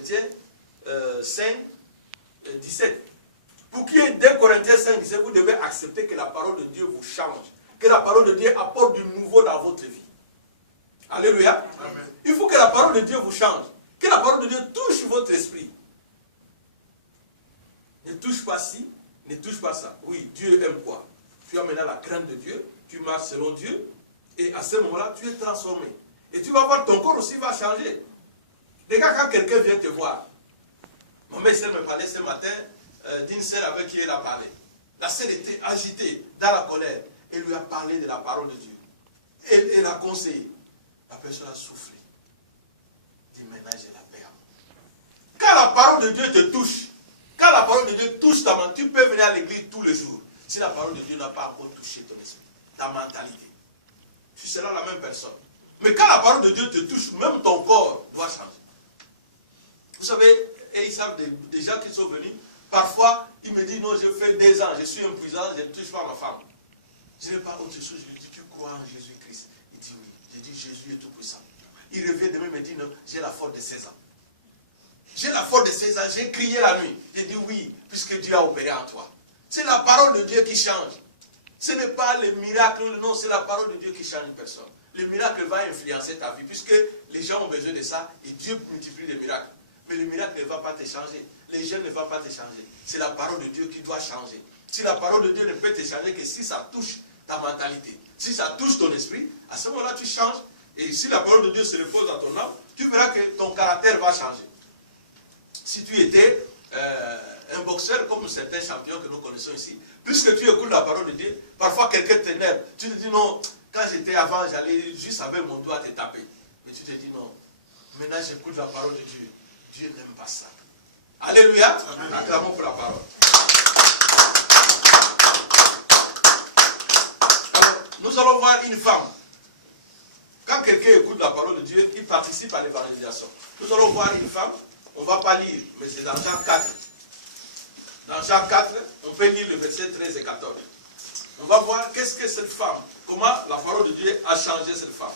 Corinthiens 5, 17. Pour qu'il y ait 2 Corinthiens 5, 17, vous devez accepter que la parole de Dieu vous change. Que la parole de Dieu apporte du nouveau dans votre vie. Alléluia. Amen. Il faut que la parole de Dieu vous change. Que la parole de Dieu touche votre esprit. Ne touche pas ci, ne touche pas ça. Oui, Dieu aime quoi? Tu as maintenant la crainte de Dieu, tu marches selon Dieu, et à ce moment-là, tu es transformé. Et tu vas voir, ton corps aussi va changer. Regarde quand quelqu'un vient te voir. Mon mère me parlait ce matin d'une sœur avec qui elle a parlé. La sœur était agitée, dans la colère. Elle lui a parlé de la parole de Dieu. Elle a conseillé. La personne a soufflé. Elle dit, maintenant j'ai la paix. Quand la parole de Dieu te touche, quand la parole de Dieu touche ta main, tu peux venir à l'église tous les jours. Si la parole de Dieu n'a pas encore touché ton esprit, ta mentalité, tu seras la même personne. Mais quand la parole de Dieu te touche, même ton corps doit changer. Vous savez, et ils savent des gens qui sont venus, parfois, ils me disent, non, je fais 2 ans, je suis impuissant, je ne touche pas ma femme. Je n'ai pas autre chose, je lui dis, tu crois en Jésus-Christ? Il dit oui. Je dis, Jésus est tout puissant. Il revient demain et me dit, non, j'ai la force de 16 ans. J'ai la force de 16 ans, j'ai crié la nuit. J'ai dit oui, puisque Dieu a opéré en toi. C'est la parole de Dieu qui change. Ce n'est pas le miracle, non, c'est la parole de Dieu qui change une personne. Le miracle va influencer ta vie, puisque les gens ont besoin de ça, et Dieu multiplie les miracles. Mais le miracle ne va pas te changer. Les gens ne vont pas te changer. C'est la parole de Dieu qui doit changer. Si la parole de Dieu ne peut te changer que si ça touche ta mentalité, si ça touche ton esprit, à ce moment-là tu changes. Et si la parole de Dieu se repose dans ton âme, tu verras que ton caractère va changer. Si tu étais un boxeur comme certains champions que nous connaissons ici, puisque tu écoutes la parole de Dieu, parfois quelqu'un t'énerve, tu te dis non, quand j'étais avant, j'allais juste avec mon doigt te taper. Mais tu te dis non, maintenant j'écoute la parole de Dieu. Dieu n'aime pas ça. Alléluia. Acclamons pour la parole. Alors, nous allons voir une femme. Quand quelqu'un écoute la parole de Dieu, il participe à l'évangélisation. Nous allons voir une femme. On ne va pas lire, mais c'est dans Jean 4. Dans Jean 4, on peut lire le verset 13 et 14. On va voir qu'est-ce que cette femme, comment la parole de Dieu a changé cette femme.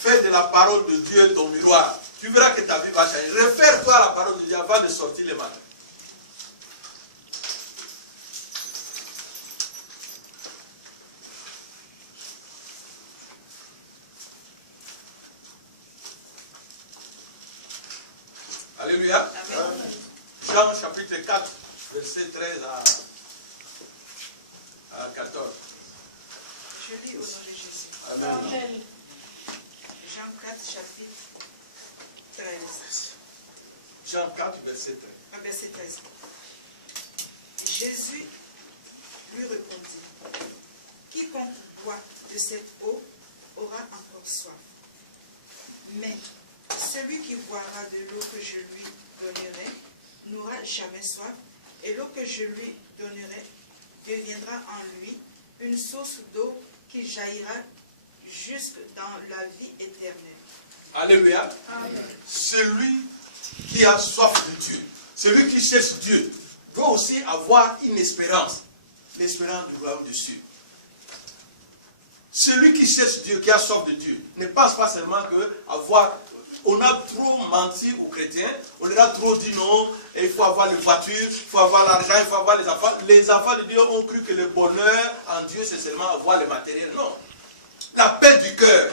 Fais de la parole de Dieu ton miroir. Tu verras que ta vie va changer. Réfère-toi à la parole de Dieu avant de sortir le matin. Alléluia. Amen. Jean chapitre 4, verset 13 à 14. Je lis au nom de Jésus. Amen. Amen. Jean 4, chapitre 13. Jean 4, verset 13. Verset 13. Jésus lui répondit, quiconque boit de cette eau aura encore soif. Mais celui qui boira de l'eau que je lui donnerai n'aura jamais soif, et l'eau que je lui donnerai deviendra en lui une source d'eau qui jaillira jusque dans la vie éternelle. Alléluia. Amen. Celui qui a soif de Dieu, celui qui cherche Dieu, doit aussi avoir une espérance, l'espérance du royaume des cieux. Celui qui cherche Dieu, qui a soif de Dieu, ne pense pas seulement on a trop menti aux chrétiens, on leur a trop dit non, et il faut avoir les voitures, il faut avoir l'argent, il faut avoir les enfants. Les enfants de Dieu ont cru que le bonheur en Dieu, c'est seulement avoir le matériel. Non. La paix du cœur.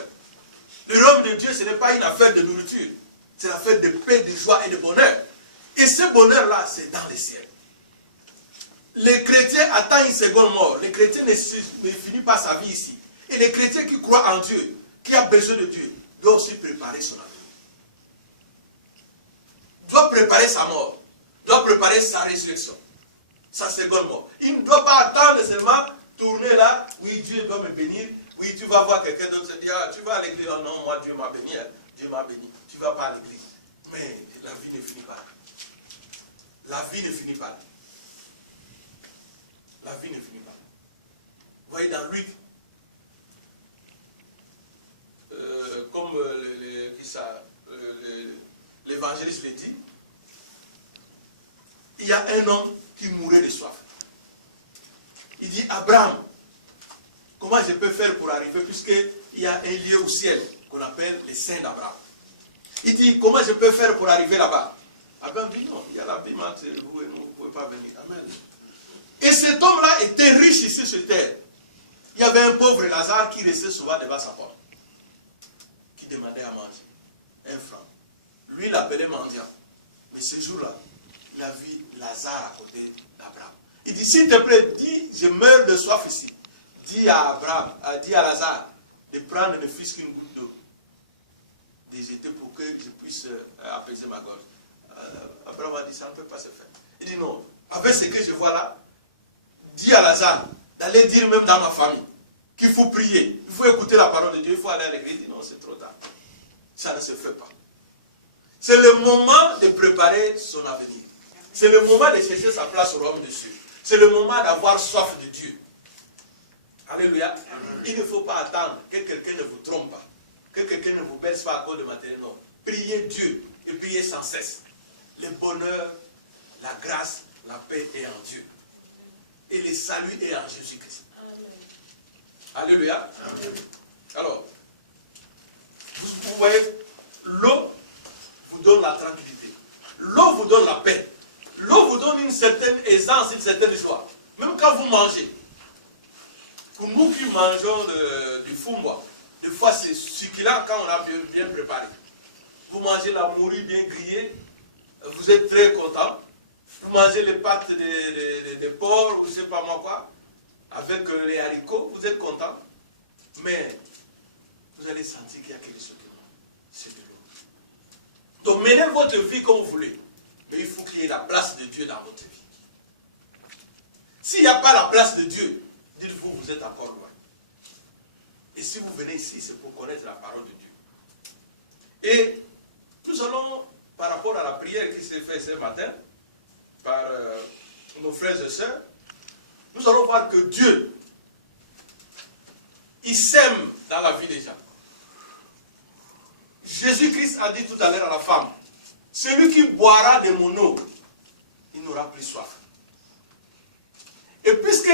Le royaume de Dieu, ce n'est pas une affaire de nourriture. C'est l'affaire de paix, de joie et de bonheur. Et ce bonheur-là, c'est dans les ciels. Les chrétiens attendent une seconde mort. Les chrétiens ne finissent pas sa vie ici. Et les chrétiens qui croient en Dieu, qui a besoin de Dieu, doivent aussi préparer son avenir. Doit préparer sa mort. Doit préparer sa résurrection. Sa seconde mort. Il ne doit pas attendre seulement tourner là. Oui, Dieu doit me bénir. Oui, tu vas voir quelqu'un d'autre se dire, ah, tu vas à l'église. Oh non, moi Dieu m'a béni. Dieu m'a béni. Tu ne vas pas à l'église. Mais la vie ne finit pas. La vie ne finit pas. La vie ne finit pas. Vous voyez dans Luc, comme l'évangéliste le dit, il y a un homme qui mourait de soif. Il dit, Abraham, comment je peux faire pour arriver, puisqu'il y a un lieu au ciel qu'on appelle les saints d'Abraham. Il dit, comment je peux faire pour arriver là-bas? Abraham dit, non, il y a l'abîme entre vous et nous, vous ne pouvez pas venir. Amen. Et cet homme-là était riche ici sur terre. Il y avait un pauvre Lazare qui restait souvent devant sa porte, qui demandait à manger. Un franc. Lui, il l'appelait mendiant. Mais ce jour-là, il a vu Lazare à côté d'Abraham. Il dit, s'il te plaît, dis, je meurs de soif ici. Dis à Abraham, dis à Lazare de prendre ne fût-ce qu'une goutte d'eau, de jeter pour que je puisse apaiser ma gorge. Abraham a dit, ça ne peut pas se faire. Il dit, non, avec ce que je vois là, dis à Lazare d'aller dire même dans ma famille qu'il faut prier, il faut écouter la parole de Dieu, il faut aller à l'église. Il dit, non, c'est trop tard. Ça ne se fait pas. C'est le moment de préparer son avenir. C'est le moment de chercher sa place au royaume des cieux. C'est le moment d'avoir soif de Dieu. Alléluia. Amen. Il ne faut pas attendre que quelqu'un ne vous trompe pas, que quelqu'un ne vous baisse pas à cause de matériel. Non. Priez Dieu et priez sans cesse. Le bonheur, la grâce, la paix est en Dieu. Et le salut est en Jésus-Christ. Alléluia. Amen. Alors, vous voyez, l'eau vous donne la tranquillité. L'eau vous donne la paix. L'eau vous donne une certaine aisance, une certaine joie. Même quand vous mangez. Pour nous qui mangeons du fumba, des fois c'est succulent quand on a bien préparé. Vous mangez la morue bien grillée, vous êtes très content. Vous mangez les pâtes de porc, ou je ne sais pas moi quoi, avec les haricots, vous êtes content. Mais vous allez sentir qu'il y a quelque chose de bon. C'est de l'eau. Donc menez votre vie comme vous voulez. Mais il faut qu'il y ait la place de Dieu dans votre vie. S'il n'y a pas la place de Dieu, dites-vous, vous êtes encore loin. Et si vous venez ici, c'est pour connaître la parole de Dieu. Et nous allons, par rapport à la prière qui s'est faite ce matin, par nos frères et sœurs, nous allons voir que Dieu, il sème dans la vie des gens. Jésus-Christ a dit tout à l'heure à la femme, celui qui boira de mon eau, il n'aura plus soif. Et puisque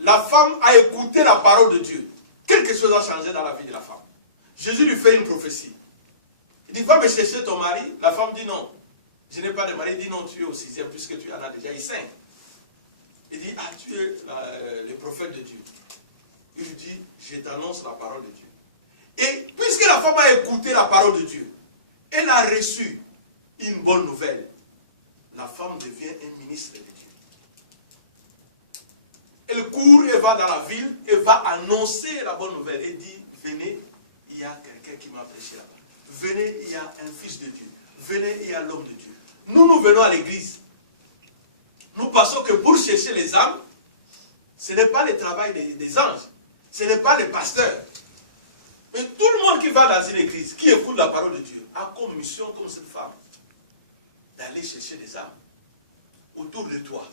la femme a écouté la parole de Dieu, quelque chose a changé dans la vie de la femme. Jésus lui fait une prophétie. Il dit, va me chercher ton mari. La femme dit non. Je n'ai pas de mari. Il dit non, tu es au 6e puisque tu en as déjà eu 5. Il dit, ah, tu es le prophète de Dieu. Il lui dit, je t'annonce la parole de Dieu. Et puisque la femme a écouté la parole de Dieu, elle a reçu une bonne nouvelle. La femme devient un ministre de Dieu. Elle court et va dans la ville et va annoncer la bonne nouvelle. Elle dit, venez, il y a quelqu'un qui m'a prêché là-bas. Venez, il y a un fils de Dieu. Venez, il y a l'homme de Dieu. Nous venons à l'église. Nous pensons que pour chercher les âmes, ce n'est pas le travail des anges. Ce n'est pas les pasteurs. Mais tout le monde qui va dans une église, qui écoute la parole de Dieu, a comme mission, comme cette femme, d'aller chercher des âmes autour de toi.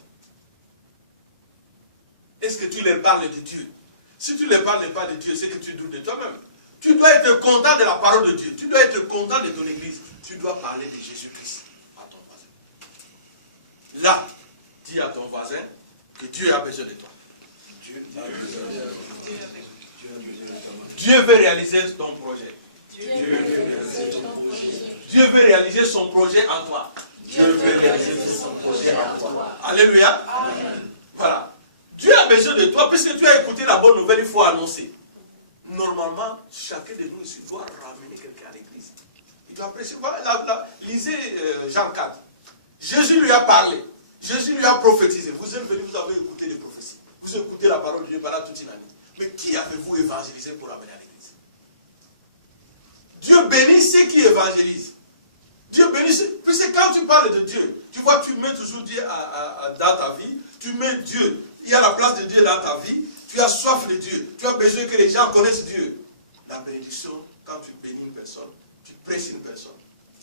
Est-ce que tu leur parles de Dieu? Si tu ne leur parles pas de Dieu, c'est que tu doutes de toi-même. Tu dois être content de la parole de Dieu. Tu dois être content de ton église. Tu dois parler de Jésus-Christ à ton voisin. Là, dis à ton voisin que Dieu a besoin de toi. Dieu veut réaliser ton projet. Dieu veut réaliser son projet en toi. Dieu veut réaliser son projet en toi. Alléluia. Amen. Voilà. Dieu a besoin de toi, puisque tu as écouté la bonne nouvelle, il faut annoncer. Normalement, chacun de nous ici doit ramener quelqu'un à l'église. Il doit prêcher. Voilà, lisez Jean 4. Jésus lui a parlé. Jésus lui a prophétisé. Vous êtes venus, vous avez écouté les prophéties. Vous écoutez la parole de Dieu pendant toute une année. Mais qui avez-vous évangélisé pour amener à l'église? Dieu bénit ceux qui évangélisent. Dieu bénit ceux... Puisque quand tu parles de Dieu, tu vois, tu mets toujours Dieu dans ta vie. Tu mets Dieu. Il y a la place de Dieu dans ta vie. Tu as soif de Dieu. Tu as besoin que les gens connaissent Dieu. La bénédiction, quand tu bénis une personne, tu prêches une personne,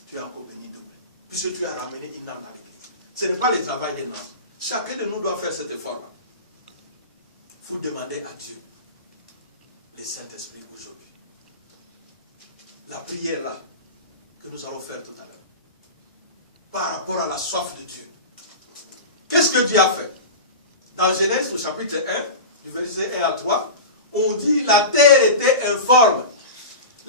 tu es encore béni double. Puisque tu as ramené une âme à l'église. Ce n'est pas le travail des nains. Chacun de nous doit faire cet effort-là. Il faut demander à Dieu le Saint-Esprit aujourd'hui. La prière là, que nous allons faire tout à l'heure, par rapport à la soif de Dieu. Qu'est-ce que Dieu a fait? Dans Genèse, au chapitre 1, du verset 1 à 3, on dit la terre était informe.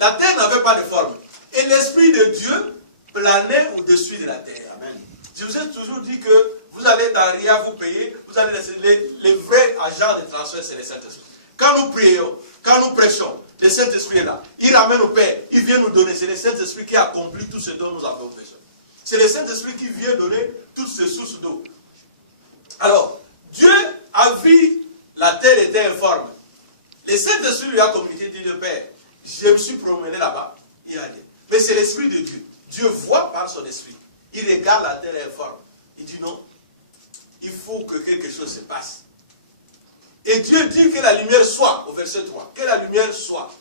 La terre n'avait pas de forme. Et l'Esprit de Dieu planait au-dessus de la terre. Amen. Je vous ai toujours dit que vous allez dans RIA, vous payez, vous allez les vrais agents de transfert, c'est le Saint-Esprit. Quand nous prions, quand nous prêchons, le Saint-Esprit est là. Il ramène au Père, il vient nous donner. C'est le Saint-Esprit qui accomplit tout ce dont nous avons besoin. C'est le Saint-Esprit qui vient donner toutes ces sources d'eau. Alors, Dieu a vu la terre était informe. Le Saint-Esprit lui a communiqué, dit le Père, je me suis promené là-bas. Il a dit, mais c'est l'Esprit de Dieu. Dieu voit par son esprit. Il regarde la terre informe. Il dit non, il faut que quelque chose se passe. Et Dieu dit que la lumière soit, au verset 3, que la lumière soit.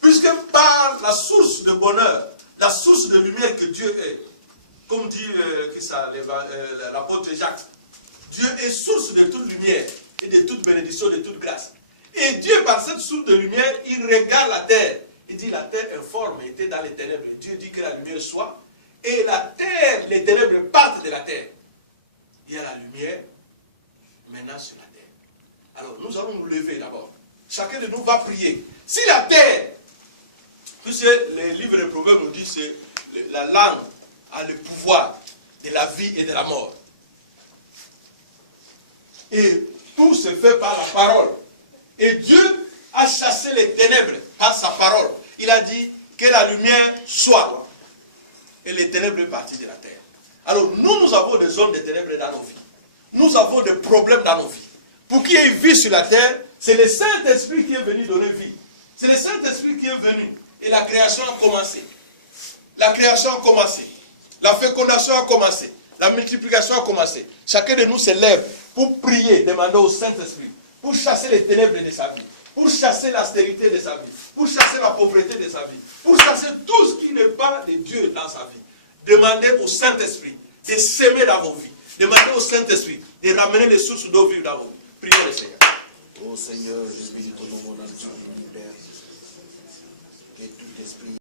Puisque par la source de bonheur, la source de lumière que Dieu est, comme dit l'apôtre Jacques, Dieu est source de toute lumière et de toute bénédiction, de toute grâce. Et Dieu, par cette source de lumière, il regarde la terre. Il dit la terre informe était dans les ténèbres. Et Dieu dit que la lumière soit. Et la terre, les ténèbres partent de la terre. Il y a la lumière maintenant sur la terre. Alors nous allons nous lever d'abord. Chacun de nous va prier. Si la terre, puisque les livres de Proverbes nous disent que la langue a le pouvoir de la vie et de la mort. Et tout se fait par la parole. Et Dieu a chassé les ténèbres par sa parole. Il a dit que la lumière soit. Et les ténèbres sont parties de la terre. Alors nous avons des zones de ténèbres dans nos vies. Nous avons des problèmes dans nos vies. Pour qu'il y ait vie sur la terre, c'est le Saint-Esprit qui est venu donner vie. C'est le Saint-Esprit qui est venu. Et la création a commencé. La création a commencé. La fécondation a commencé. La multiplication a commencé. Chacun de nous se lève pour prier, demander au Saint-Esprit, pour chasser les ténèbres de sa vie, pour chasser l'austérité de sa vie, pour chasser la pauvreté de sa vie, pour chasser tout ce qui n'est pas de Dieu dans sa vie. Demandez au Saint-Esprit de s'aimer dans vos vies. Demandez au Saint-Esprit de ramener les sources d'eau vive dans vos vies. Priez le Seigneur. Ô Seigneur, je bénis ton nom, mon Dieu, Père. Que tout esprit